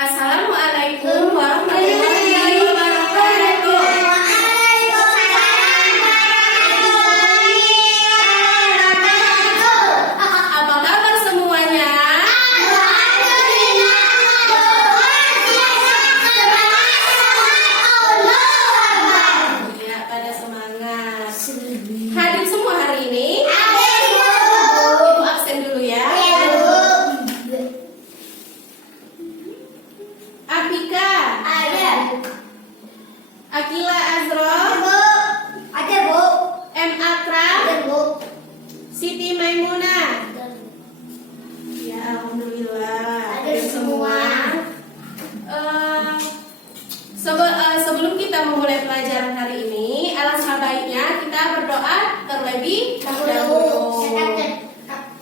Assalamualaikum warahmatullahi wabarakatuh. Apa kabar semuanya? Ya, pada semangat. Hadir semua hari ini? Ibu absen dulu ya. Afika, Akila Azra, M Akram, Siti Maimunah. Ya, alhamdulillah. Hadir semua. Sebelum kita memulai pelajaran hari ini, alangkah baiknya kita berdoa terlebih dahulu.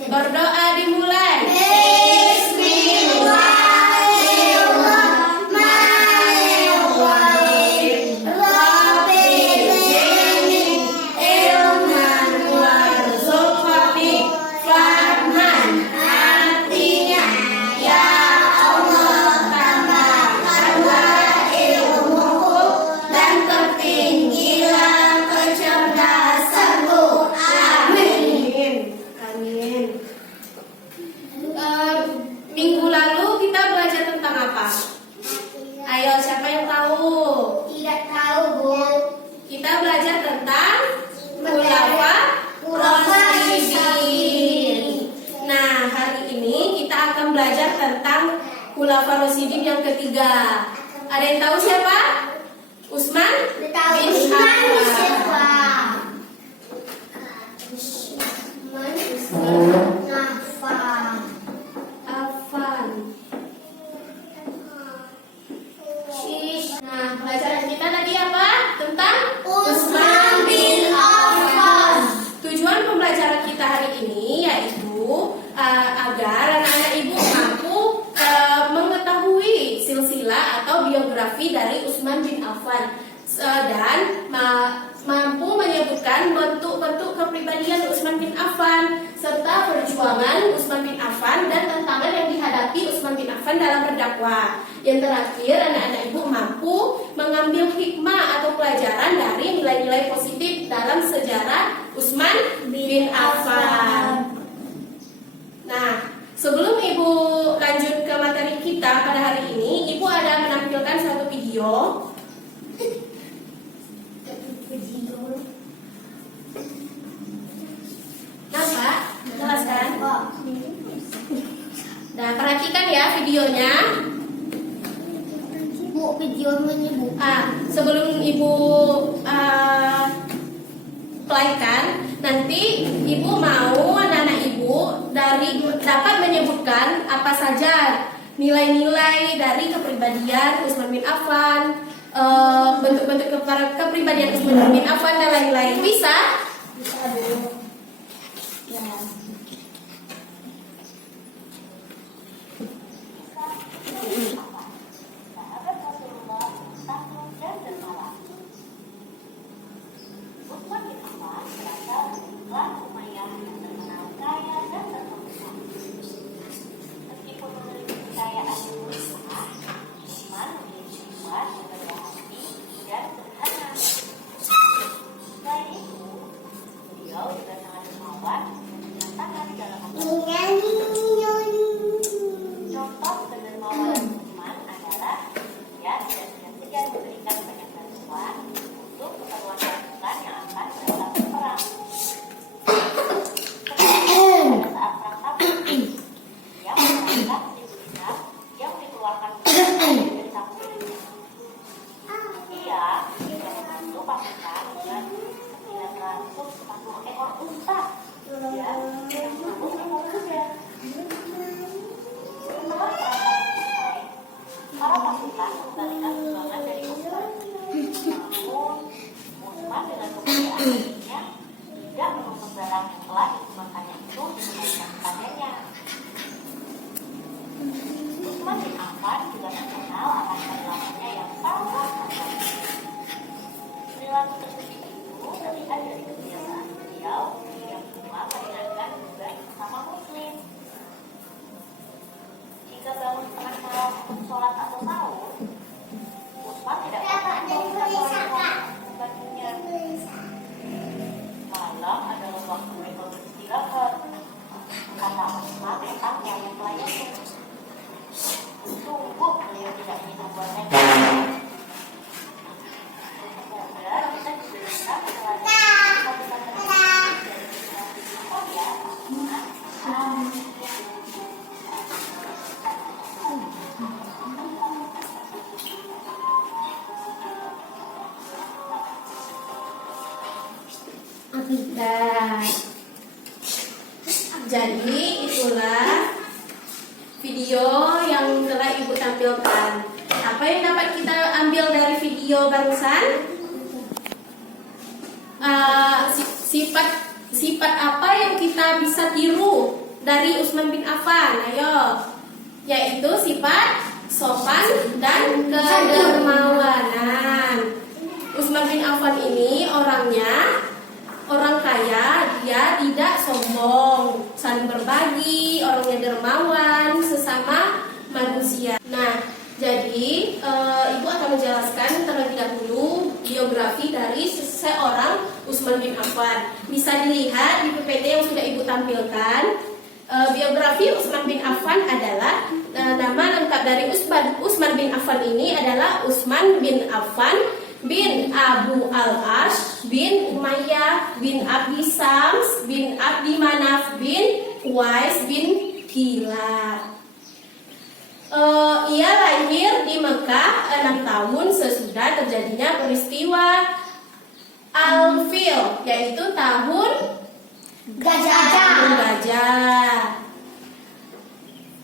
Berdoa dimulai. Minggu lalu kita belajar tentang apa? Ayo, siapa yang tahu? Tidak tahu, Bu. Kita belajar tentang khulafaur rasyidin. Nah, hari ini kita akan belajar tentang khulafaur rasyidin yang ketiga. Ada yang tahu siapa? Utsman bin Affan. Nah, pelajaran kita tadi apa? Tentang Utsman bin Affan. Tujuan pembelajaran kita hari ini yaitu agar anak-anak ibu mampu mengetahui silsilah atau biografi dari Utsman bin Affan dan mampu menyebutkan bentuk-bentuk kepribadian Utsman bin Affan serta perjuangan Utsman bin Affan dan tantangan yang dihadapi Utsman bin Affan dalam berdakwah. Yang terakhir, anak-anak ibu mampu mengambil hikmah atau pelajaran dari nilai-nilai positif dalam sejarah Utsman bin Affan. Nah, sebelum ibu lanjut ke materi kita pada hari ini, ibu ada menampilkan satu video. Nah, Pak, jelaskan. Nah, perhatikan ya videonya. Bu, video menyebut. Sebelum ibu playkan, nanti ibu mau anak-anak ibu dapat menyebutkan apa saja nilai-nilai dari kepribadian Utsman bin Affan, bentuk-bentuk kepribadian Utsman bin Affan dan lain-lain. Bisa? Bisa dulu. Ya. Para pasukan mengembalikan sumbangan dari Utsman. Namun, Utsman dengan kemuliaannya tidak menuntut barang yang telah disumbangkannya itu dikembalikan kepadanya. Utsman bin Affan juga terkenal akan perilakunya yang sangat kasar. Perilaku tersebut itu terlihat dari kebiasaan beliau yang cuma meringankan beban sesama muslim. Jika bangun setengah malam untuk sholat atau sahur, Utsman tidak Kenapa pernah ada membuka tulisan, Kak? bajunya. Malam adalah waktu mereka beristirahat. Kata Utsman tentang yang pelayannya. Sungguh beliau tidak ingin membuat mereka. Semoga kita diberikan oh ya, Nah, jadi itulah video yang telah Ibu tampilkan. Apa yang dapat kita ambil dari video barusan? Sifat apa yang kita bisa tiru dari Utsman bin Affan? Ayo, yaitu sifat sopan dan kedermawanan. Utsman bin Affan ini orangnya orang kaya, dia tidak sombong, saling berbagi, orangnya dermawan sesama manusia. Nah, jadi Ibu akan menjelaskan terlebih dahulu biografi dari seseorang Utsman bin Affan. Bisa dilihat di PPT yang sudah Ibu tampilkan. Biografi Utsman bin Affan adalah nama lengkap dari Utsman bin Affan ini adalah Utsman bin Affan bin Abu al-Ash bin Umayyah bin Abdi Sams bin Abdi Manaf bin Uwais bin Kilab. Ia lahir di Mekah 6 tahun sesudah terjadinya peristiwa Al-Fil, yaitu tahun gajah.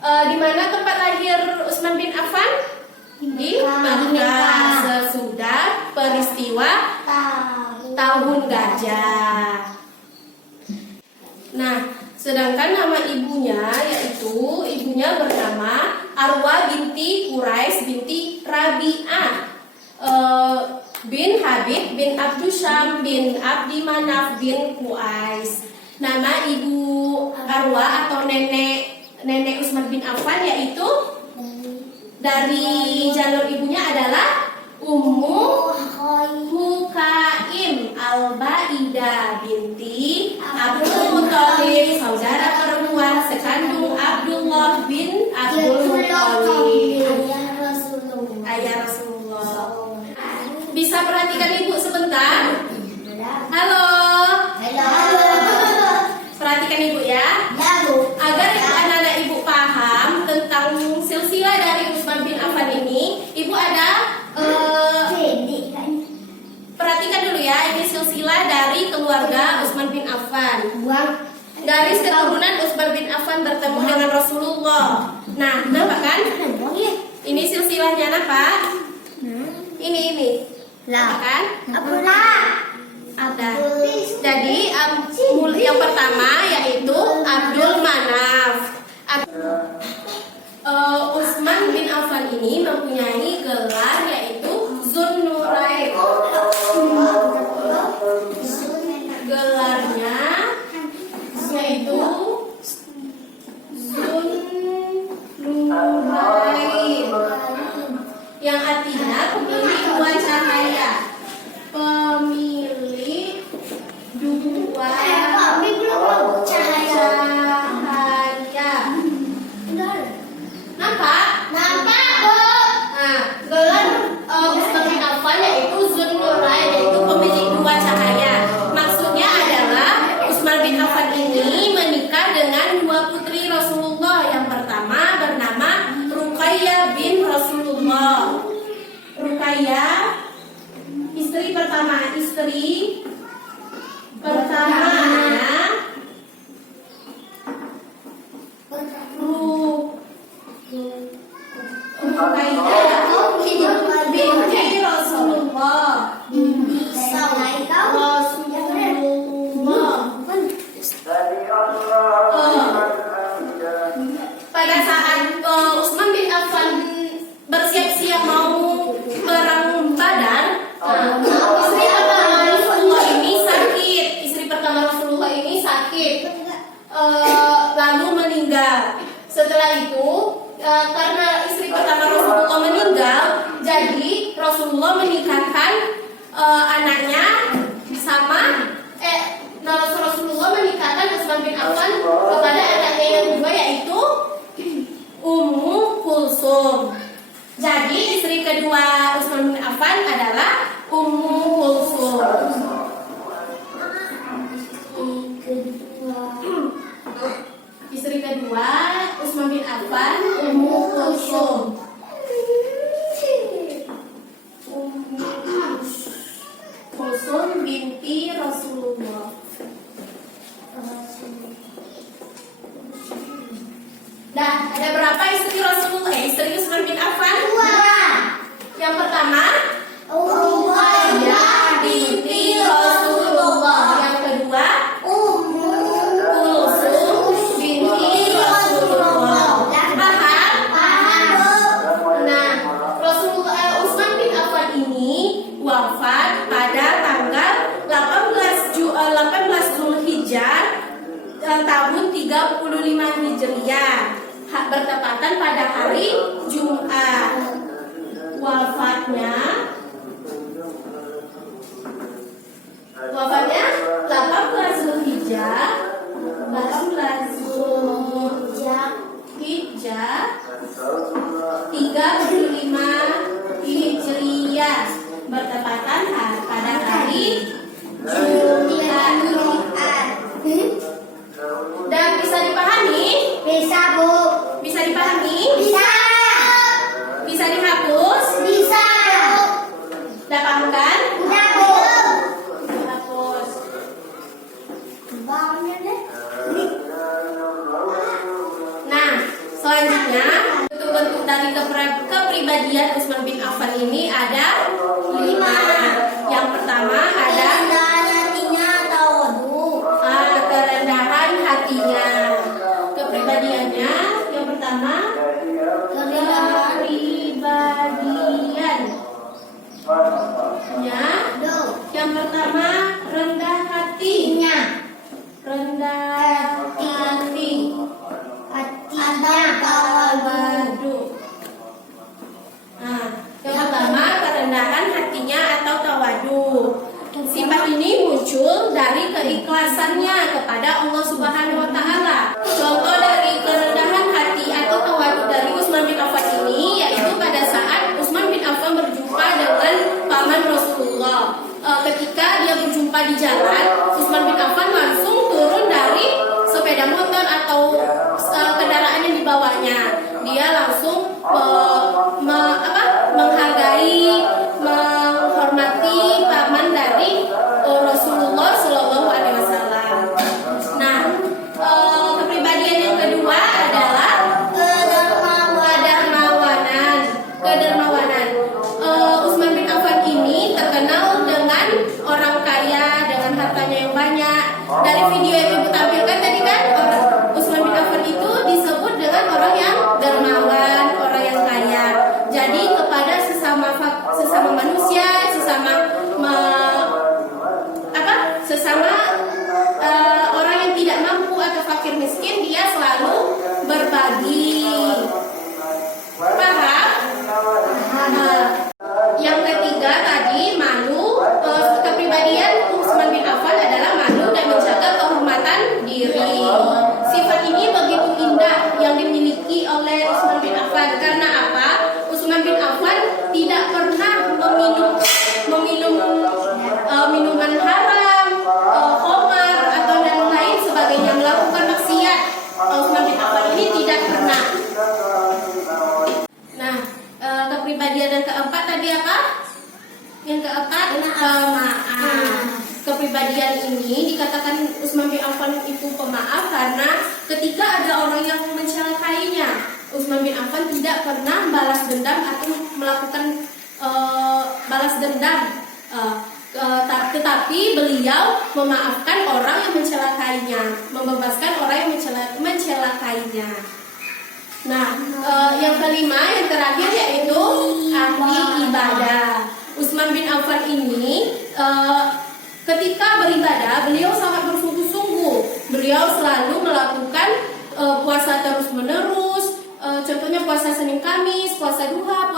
Di mana tempat lahir Utsman bin Affan? Di Mekah sesudah peristiwa tahun gajah. Nah, sedangkan nama ibunya yaitu ibunya bernama Arwa binti Quraisy binti Rabi'ah bin Habib bin Abdusyam bin Abdi Manaf bin Qais. Nama ibu Arwa atau nenek Utsman bin Affan yaitu dari jalur ibunya adalah Ummu Hukaim Al-Baidah binti Abdul Muthalib, saudara perempuan sekandung Abdullah bin Abdul Muthalib, ayah Rasulullah. Bisa perhatikan Ibu sebentar? Halo. Perhatikan Ibu ya. Agar anak-anak Ibu paham tentang silsilah dari Utsman bin Affan ini, Ibu ada perhatikan dulu ya, ini silsilah dari keluarga Utsman bin Affan. Garis keturunan Utsman bin Affan bertemu dengan Rasulullah. Nah, nampak kan? Ini silsilahnya nampak? Ini. Nampak kan? Ada. Jadi yang pertama yaitu Abdul Manaf. Utsman bin Affan ini mempunyai gelar yaitu Zunnurain. Gelarnya yaitu Zunnurain, yang artinya pemilik dua cahaya. Pemilik dua cahaya. Nampak? Nah, gelar Utsman bin Affan yaitu Zunnurain, yaitu pemilik dua cahaya. Maksudnya adalah Utsman bin Affan ini menikah dengan dua putri Rasulullah. Yang pertama bernama Ruqayyah bin Rasulullah. Ruqayyah istri pertamanya Ruqayyah binti Rasulullah. Pada saat Utsman bin Affan bersiap-siap mau perang Badar, istri pertama Rasulullah ini sakit, lalu meninggal. Setelah itu karena istri pertama Rasulullah menikahkan anaknya sama Rasulullah menikahkan Utsman bin Affan kepada anaknya yang kedua yaitu Ummu Kulsum. Jadi istri kedua Utsman bin Affan adalah Ummu Kulsum. Istri kedua Utsman bin Affan Ummu Kulsum. Kulsum binti Rasulullah. Nah, ada berapa istri Rasulullah? Istri Utsman bin Affan? Yang pertama, Ruqayyah binti Rasulullah. Yang kedua, Kulsum binti Rasulullah. Paham? Nah, Utsman bin Affan ini wafat pada tanggal 18 Zulhijjah tahun 35 Hijriah, bertepatan pada hari Jumat. Wafatnya 18 Zulhijjah 35 Hijriah, bertepatan pada hari Jumat. Dan bisa dipahami? Bisa, Bu. Bisa dipahami? Bisa. Bisa dihapus? Bisa. Udah paham kan? Udah, Bu. Hapus. Bangunnya deh. Nah, selanjutnya bentuk-bentuk dari kepribadian Utsman bin Affan ini ada 5. Yang pertama ada kerendahan hatinya. Kepribadiannya yang pertama yang pertama rendah hatinya. Rendah hati. Tawadu. Nah, yang pertama kerendahan hatinya atau tawadu. Sifat ini muncul dari keikhlasannya kepada Allah Subhanahu wa taala. Contoh dari kerendahan hati atau tawadu dari Utsman bin Affan ini yaitu pada saat Utsman bin Affan berjumpa dengan paman Rasulullah. Ketika dia berjumpa di jalan, Utsman bin Affan langsung turun dari sepeda motor atau kendaraan yang dibawanya. Dia langsung menghargai, menghormati paman dari Rasulullah Shallallahu Alaihi Wasallam. Nah, kepribadian yang kedua adalah kedermawanan. Utsman bin Affan ini terkenal dengan orang kaya, dengan hartanya yang banyak. Dari video yang ibu tampilkan tadi kan, Utsman bin Affan itu disebut dengan orang yang dermawan, orang yang kaya. Jadi kepada sesama manusia, sesama orang yang tidak mampu atau fakir miskin, dia selalu berbagi. Paham? Yang ketiga tadi malu. Kepribadian Utsman bin Affan adalah malu dan menjaga kehormatan diri. Sifat ini begitu indah yang dimiliki oleh Utsman bin Affan. Karena apa? Utsman bin Affan tidak pernah meminum minuman haram, khamar atau yang lain sebagainya, melakukan maksiat. Utsman bin Affan ini tidak pernah. Nah, kepribadian yang keempat tadi apa? Yang keempat, pemaaf. Kepribadian ini dikatakan Utsman bin Affan itu pemaaf karena ketika ada orang yang mencelakainya, Utsman bin Affan tidak pernah balas dendam atau melakukan balas dendam. Tetapi beliau memaafkan orang yang mencelakainya, membebaskan orang yang mencelakainya. Nah, yang kelima, yang terakhir yaitu ahli ibadah. Utsman bin Affan ini ketika beribadah, beliau sangat bersungguh-sungguh. Beliau selalu melakukan puasa terus-menerus, contohnya puasa Senin Kamis, puasa duha,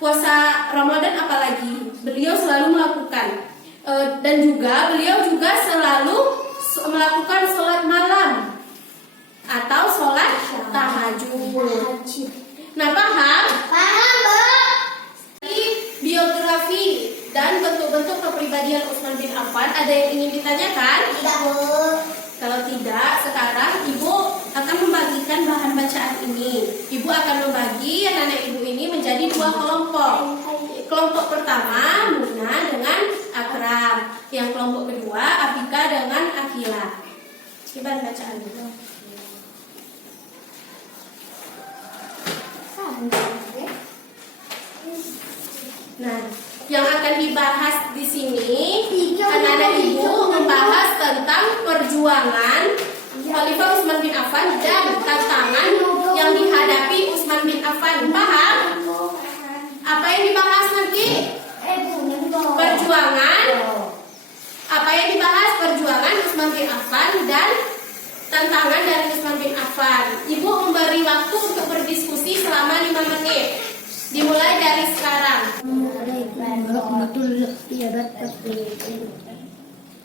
puasa Ramadan, apalagi beliau selalu melakukan. Dan juga beliau juga selalu melakukan sholat malam atau sholat tahajud. Nah, paham? Paham, Bu? Biografi dan bentuk-bentuk kepribadian Utsman bin Affan, ada yang ingin ditanyakan? Tidak, Bu. Kalau tidak, sekarang Ibu akan membagikan bahan bacaan ini. Ibu akan membagi anak-anak Ibu ini menjadi 2 kelompok. Kelompok pertama Muna dengan Akram, yang kelompok kedua Abika dengan Akila. Ini bahan bacaan dulu. Nah, yang akan dibahas di sini, anak-anak Ibu membahas tentang perjuangan Khalifah Utsman bin Affan dan tantangan yang dihadapi Utsman bin Affan. Paham? Apa yang dibahas nanti? Perjuangan. Apa yang dibahas? Perjuangan Utsman bin Affan dan tantangan dari Utsman bin Affan. Ibu memberi waktu untuk berdiskusi selama 5 menit. Dimulai dari sekarang. Betul pejabat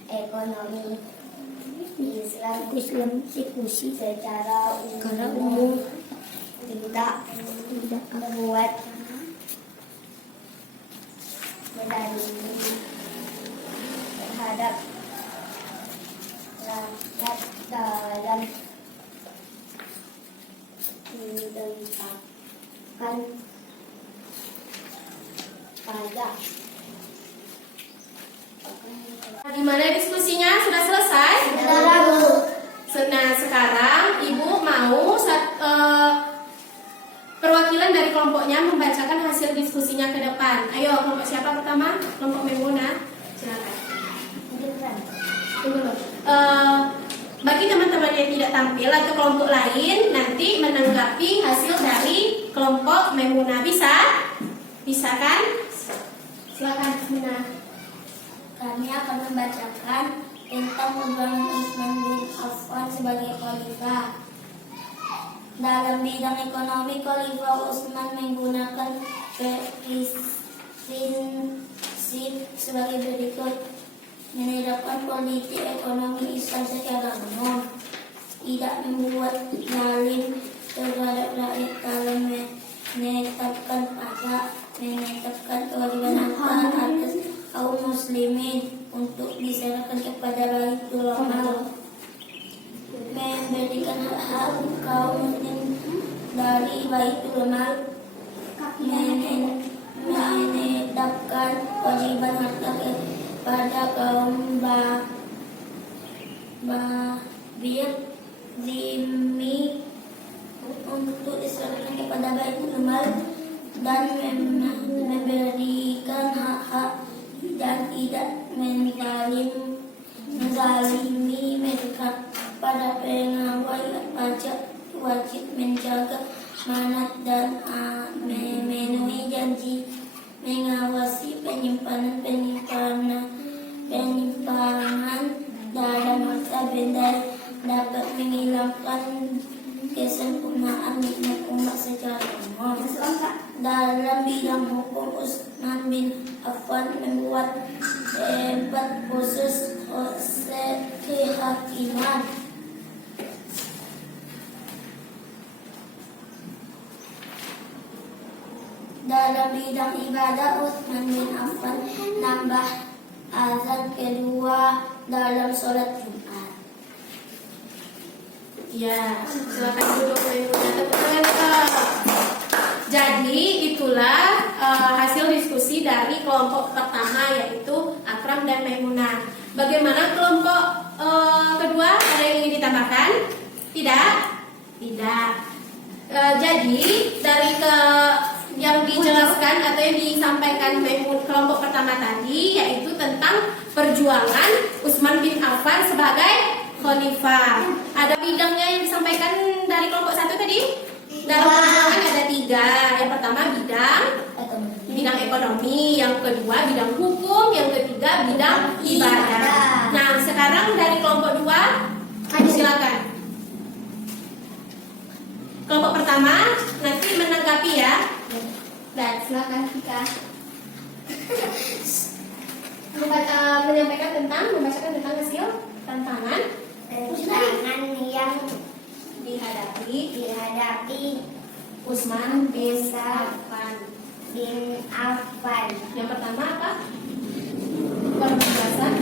ekonomi Islam diskusi secara umum tidak membuat mendalimi terhadap rakyat dalam mendapatkan pajak. Gimana diskusinya? Sudah selesai? Sudah, Bu. Nah, sekarang Ibu mau perwakilan dari kelompoknya membacakan hasil diskusinya ke depan. Ayo, kelompok siapa pertama? Kelompok Memuna. Silakan. Tunggu dulu. Bagi teman-teman yang tidak tampil atau kelompok lain, nanti menanggapi hasil dari kelompok Memuna. Bisa? Bisa kan? Silakan, Memuna. Kami akan membacakan tentang perjuangan Utsman bin Affan sebagai khalifah. Dalam bidang ekonomi, Khalifah Utsman menggunakan prinsip sebagai berikut: menerapkan politik ekonomi Islam secara umum, tidak membuat zalim terhadap rakyat dalam menetapkan pajak, menetapkan kewajiban atas kaum muslimin untuk diserahkan kepada Baitul Mal, memberikan hak kaum muslim dari Baitul Mal, menetapkan kewajiban harta kepada kaum babir zimmi untuk diserahkan kepada Baitul Mal, dan memberikan hak-hak dan tidak menzalimi mereka. Pada pengawal pajak wajib menjaga amanat dan memenuhi janji, mengawasi penyimpangan dalam harta benda, dapat menghilangkan kesempurnaan nikmat umat secara umum. Dalam bidang hukum, Utsman bin Affan membuat 4 khusus kehakiman. Dalam bidang ibadah, Utsman bin Affan nambah azan kedua dalam sholat Jumat. Ya, silakan duduk Memuna. Jadi itulah hasil diskusi dari kelompok pertama, yaitu Akram dan Maimunah. Bagaimana kelompok kedua? Ada yang ingin ditambahkan? Tidak? Tidak. Jadi dari yang dijelaskan atau yang disampaikan kelompok pertama tadi, yaitu tentang perjuangan Utsman bin Affan sebagai khalifah. Ada bidangnya yang disampaikan dari kelompok satu tadi? Dalam perjuangan ada 3. Yang pertama bidang ekonomi, yang kedua bidang hukum, yang ketiga bidang ibadah. Nah, sekarang dari kelompok 2, silakan. kelompok pertama nanti menanggapi ya. Dan silakan Tika. Membacakan tentang hasil tantangan yang dihadapi Usman bin Affan. Yang pertama apa? Perluasan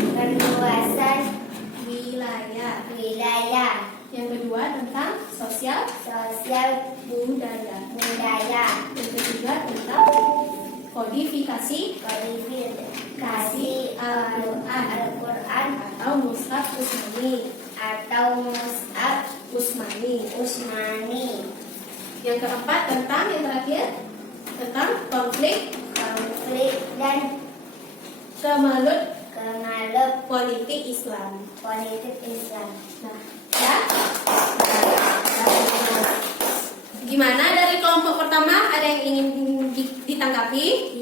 wilayah. Yang kedua tentang sosial budaya. Yang ketiga tentang kodifikasi Al-Quran atau Mushaf Usmani. Yang keempat yang terakhir tentang konflik dan kemelut kemalep politik Islam. Nah, Ya. Gimana dari kelompok pertama? Ada yang ingin ditanggapi?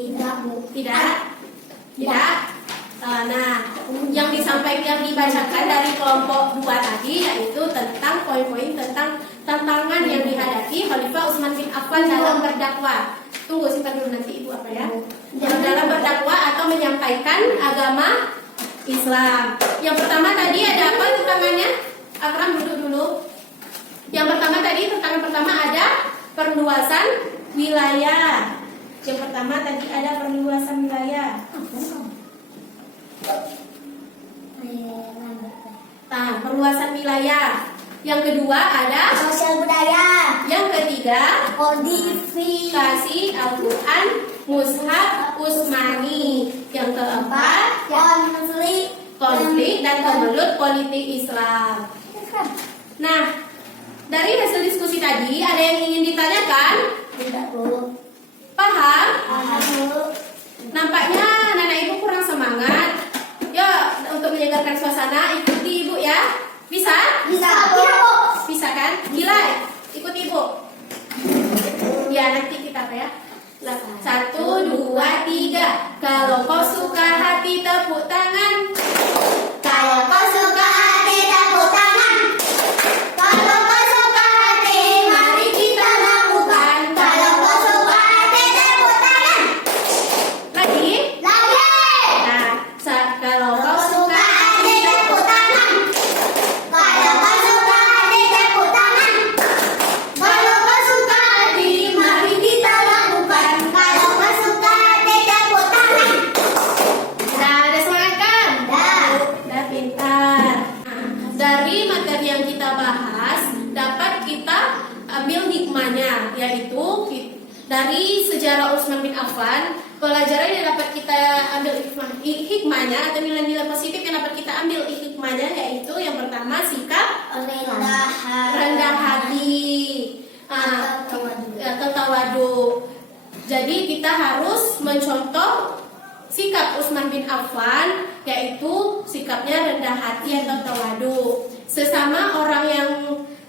Tidak. Nah, yang dibacakan dari kelompok 2 tadi yaitu tentang poin-poin tentang tantangan yang dihadapi Khalifah Utsman bin Affan dalam berdakwah. Tunggu, simpan dulu nanti Ibu apa ya? Dalam berdakwah atau menyampaikan agama Islam. Yang pertama tadi ada apa tantangannya? Akram duduk dulu. Yang pertama tadi tantangan pertama ada perluasan wilayah. Yang pertama tadi ada perluasan wilayah. Nah, perluasan wilayah. Yang kedua ada sosial budaya. Yang ketiga Kodifikasi Al-Quran Mushaf Usmani. Yang keempat konflik dan kemelut politik Islam. Nah, dari hasil diskusi tadi ada yang ingin ditanyakan? Tidak, Bu. Paham? Bu. Nampaknya anak ibu kurang semangat. Ya, untuk menyegarkan suasana ikuti ibu ya. Bisa? Bisa, Bu. Bisa kan? Gila, ikuti ibu. Ya, nanti kita apa ya? 1, 2, 3. Kalau kau suka hati tepuk tangan. Kalau kau suka hati tepuk tangan. Kalau kau suka hati Mari kita lakukan. Kalau kau suka hati tepuk tangan. Lagi. Nah, kalau kau suka hati tepuk tangan. Kalau kau suka hati tepuk tangan. Kalau kau suka hati mari kita lakukan. Kalau kau suka hati tepuk tangan. Nah, ada semangat kan? Dah. Udah pintar. Nah, dari materi yang kita bahas dapat kita ambil hikmahnya, yaitu dari sejarah Utsman bin Affan. Pelajaran yang dapat kita ambil hikmahnya atau nilai-nilai positif yang dapat kita ambil hikmahnya yaitu yang pertama sikap rendah hati atau tawadu. Jadi kita harus mencontoh sikap Utsman bin Affan yaitu sikapnya rendah hati atau tawadu. Sesama orang yang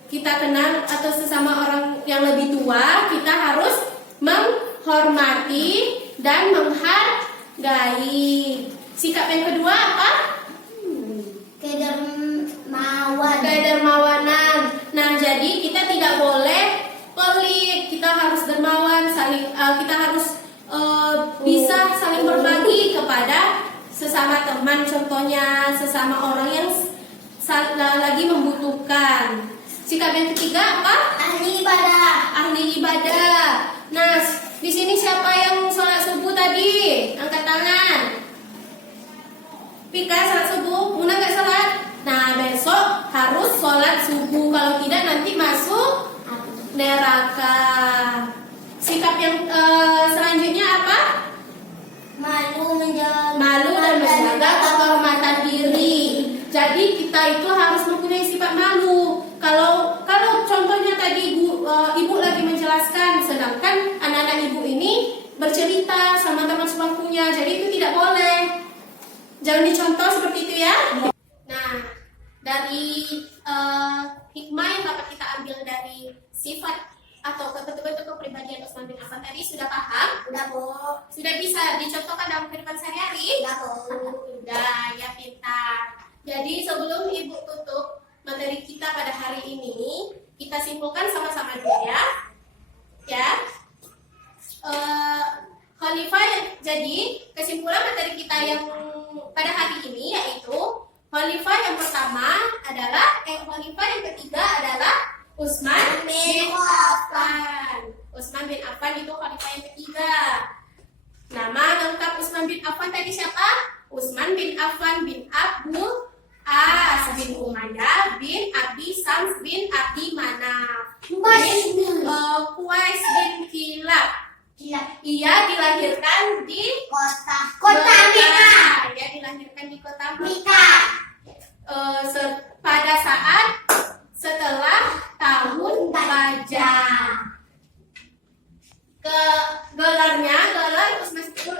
kita kenal atau sesama orang yang lebih tua kita harus menghormati dan menghargai. Sikap yang kedua apa? Kedermawanan. Nah, jadi kita tidak boleh pelit. Kita harus dermawan, kita harus bisa saling berbagi kepada sesama teman, contohnya sesama orang yang lagi membutuhkan. Sikap yang ketiga apa? Ahli ibadah. Nah, di sini siapa yang sholat subuh tadi? Angkat tangan. Pika sholat subuh, Muna nggak sholat? Nah, besok harus sholat subuh. Kalau tidak nanti masuk neraka. Sikap yang selanjutnya apa? Malu dan menjaga kehormatan diri. Jadi kita itu harus mempunyai sifat malu. Kalau contohnya tadi ibu lagi menjelaskan, sedangkan anak-anak ibu ini bercerita sama teman sebangkunya, jadi itu tidak boleh. Jangan dicontoh seperti itu ya. Nah, dari hikmah yang dapat kita ambil dari sifat atau bentuk-bentuk kepribadian Utsman bin Affan tadi sudah paham? Sudah, Bu. Sudah bisa dicontohkan dalam kehidupan sehari-hari? Sudah, Bu. Sudah, ya pintar. Jadi sebelum ibu tutup materi kita pada hari ini, kita simpulkan sama-sama dulu ya. khalifah yang ketiga adalah Utsman bin Affan. Utsman bin Affan itu khalifah yang ketiga. Nama lengkap Utsman bin Affan tadi siapa? Utsman bin Affan bin Abdul As bin Umayyah bin Abi Sams bin Abi Manaf bin Qais bin Kilab. Ia dilahirkan di Kota Mekah. Ia dilahirkan di kota Mekah. Mekah. Pada saat setelah tahun Gajah. Gelar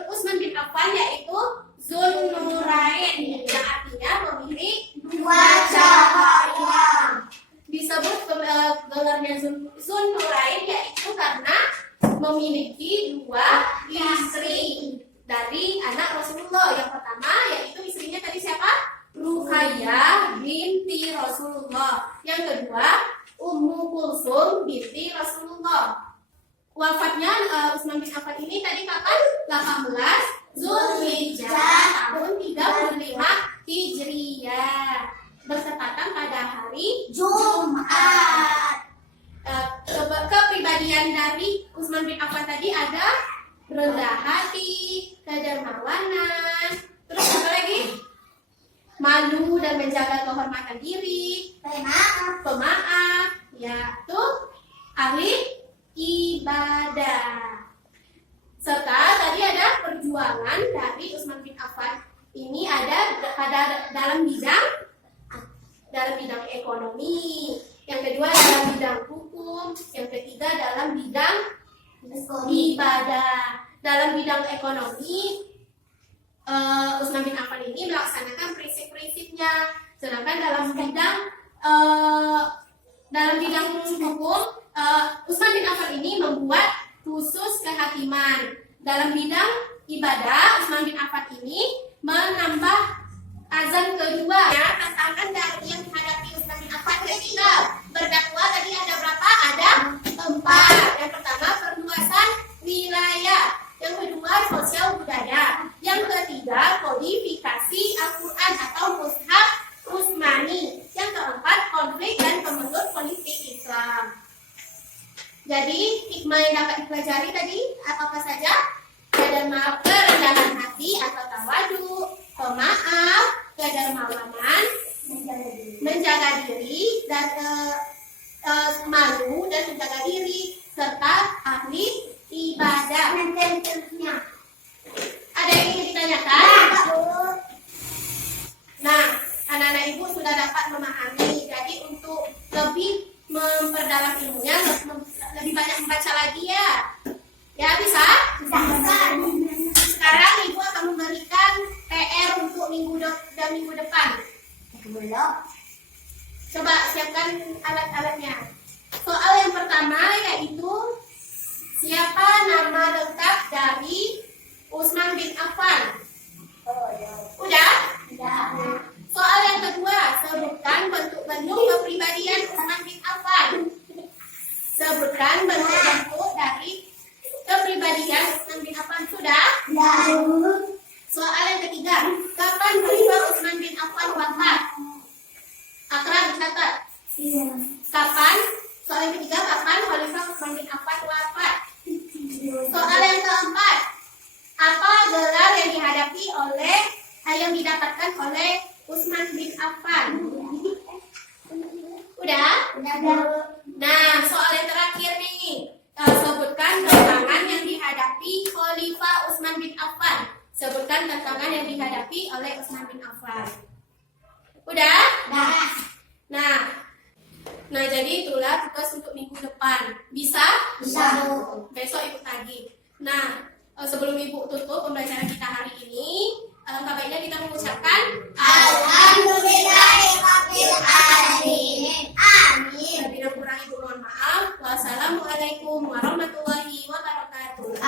Utsman bin Affan yaitu Zunnurain, yang artinya memiliki Dua cahaya. disebut gelarnya Zunnurain yaitu karena memiliki dua istri dari anak Rasulullah. Yang pertama yaitu istrinya tadi siapa? Ruqayyah binti Rasulullah. Yang kedua Ummu Kulsum binti Rasulullah. Wafatnya Utsman bin Affan ini tadi kapan? 18 Zulhijjah tahun 35 Hijriyah. Bertepatan pada hari Jumat. Kepribadian dari Utsman bin Affan tadi ada rendah hati, kedermawanan, terus apa lagi? Malu dan menjaga kehormatan diri, pemaaf, yaitu ahli ibadah. Serta tadi ada perjuangan dari Utsman bin Affan. Ini ada dalam bidang ekonomi. Yang kedua dalam bidang hukum, yang ketiga dalam bidang ibadah. Dalam bidang ekonomi, Utsman bin Affan ini melaksanakan prinsip-prinsipnya. Sedangkan dalam bidang hukum, Utsman bin Affan ini membuat khusus kehakiman. Dalam bidang ibadah, Utsman bin Affan ini menambah azan kedua. Ya, tantangan dari yang dihadapi Utsman bin Affan ketika berdakwah tadi ada berapa? Ada 4. Yang pertama perluasan wilayah. Yang kedua sosial budaya. Yang ketiga kodifikasi Al-Quran atau Mushaf Utsmani. Yang keempat konflik dan kemelut politik Islam. Jadi hikmah yang dapat dipelajari tadi apa saja? Kerendahan hati atau tawadu, pemaaf, kedermawanan, menjaga diri dan malu dan menjaga diri, serta ahli ibadah. Ada yang ingin ditanyakan? Nah, anak-anak ibu sudah dapat memahami. Jadi untuk lebih memperdalam ilmunya, lebih banyak membaca lagi ya. Ya bisa? Sekarang ibu akan memberikan PR untuk minggu depan. Coba siapkan alat-alatnya. Soal yang pertama yaitu siapa nama lengkap dari Utsman bin Affan? Udah? Soal yang kedua, sebutkan bentuk-bentuk kepribadian Utsman bin Affan. Sebutkan bentuk-bentuk dari kepribadian Utsman bin Affan. Sudah? Soal yang ketiga, kapan Khalifah Utsman bin Affan wafat? Akram catat. Kapan? Soal yang ketiga, kapan Khalifah Utsman bin Affan wafat? Soal yang keempat, apa gelar yang didapatkan oleh Utsman bin Affan? Udah? Nah, soal yang terakhir nih. Sebutkan tantangan yang dihadapi Khalifah Utsman bin Affan. Sebutkan tantangan yang dihadapi oleh Utsman bin Affan. Udah? Nah, jadi itulah tugas untuk minggu depan. Bisa? Besok ibu tagih. Nah, sebelum ibu tutup pembelajaran kita hari ini, alangkah baiknya kita mengucapkan Alhamdulillahirabbil alamin. Amin. Lebih kurang ibu mohon maaf. Wassalamualaikum warahmatullahi wabarakatuh.